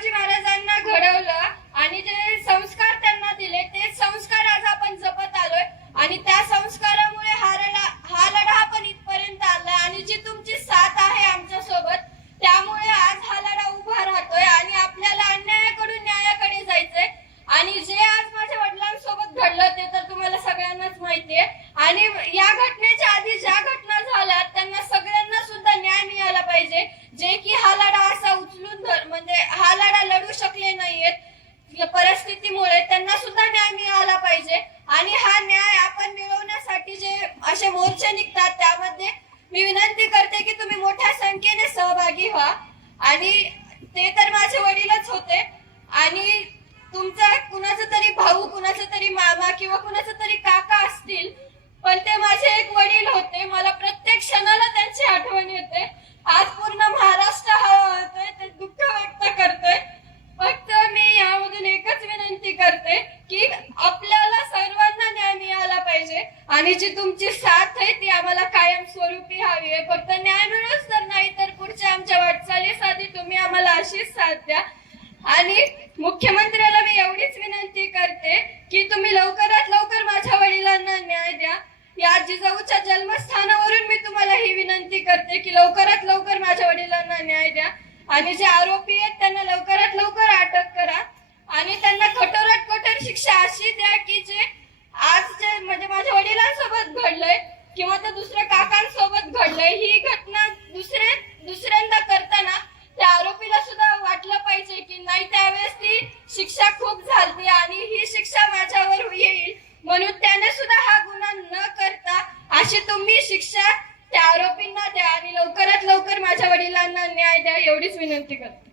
शिवाजी महाराजांना घडवलं आणि जे संस्कार त्यांना दिले ते संस्कार आज आपण जपत आलोय आणि त्या संस्कारामुळे हा लढा आपण इथपर्यंत आलाय आणि जी तुमची साथ आहे आमच्या सोबत त्यामुळे आज हा लढा उभा राहतोय आणि आपल्याला अन्यायाकडून न्यायाकडे जायचंय आणि जे आज माझ्या वडिलांसोबत घडलं ते तर तुम्हाला सगळ्यांनाच माहितीये आणि या घटनेच्या आधी ज्या घटना झाल्या त्यांना सगळ्यांना सुद्धा न्याय मिळाला पाहिजे जे की हा लढा असा उचलून म्हणजे हा लढा लढू शकले नाहीयेत परिस्थितीमुळे त्यांना सुद्धा न्याय मिळाला पाहिजे आणि हा न्याय आपण मिळवण्यासाठी जे असे मोर्चे निघतात त्यामध्ये मी विनंती करते की तुम्ही मोठ्या संख्येने सहभागी व्हा आणि ते तर माझे वडीलच होते आणि तुमचा कुणाचा तरी भाऊ कुणाचा तरी मामा किंवा कुणाचा तरी काका असतील पण ते माझे एक वडील होते मला प्रत्येक क्षणाला त्यांची आठवण येते आज पूर्ण महाराष्ट्र हळहळतोय ते दुःख व्यक्त करतोय फक्त मी यामधून एकच विनंती करते की आपल्याला सर्वांना न्याय मिळाला पाहिजे आणि जी तुमची साथ आहे ती आम्हाला कायम स्वरूपी हवी आहे फक्त न्याय मिळूच तर नाही तर पुढच्या आमच्या वाटचालीसाठी तुम्ही आम्हाला अशीच साथ द्या आणि मुख्यमंत्र्याला मी एवढीच विनंती करते की तुम्ही लवकरात लवकर माझ्या वडिलांना न्याय द्या या जिजाऊच्या जन्मस्थानावरून मी तुम्हाला ही विनंती करते की लवकरात लवकर माझ्या वडिलांना न्याय द्या आणि जे आरोपी आहेत त्यांना लवकरात लवकर अटक करा आणि त्यांना कठोरात कठोर शिक्षा अशी द्या की जे आज जे म्हणजे माझ्या वडिलांसोबत घडलंय किंवा त्या दुसऱ्या काकांसोबत घडलंय ही घटना दुसऱ्यांदा करताना त्या आरोपीला सुद्धा वाटलं पाहिजे की नाही त्यावेळेस ती शिक्षा खूप झाली आणि ही शिक्षा माझ्यावर येईल म्हणून त्याने सुद्धा हा गुन्हा न करता अशी तुम्ही शिक्षा त्या आरोपींना द्या आणि लवकरात लवकर माझ्या वडिलांना न्याय द्या एवढीच विनंती करते.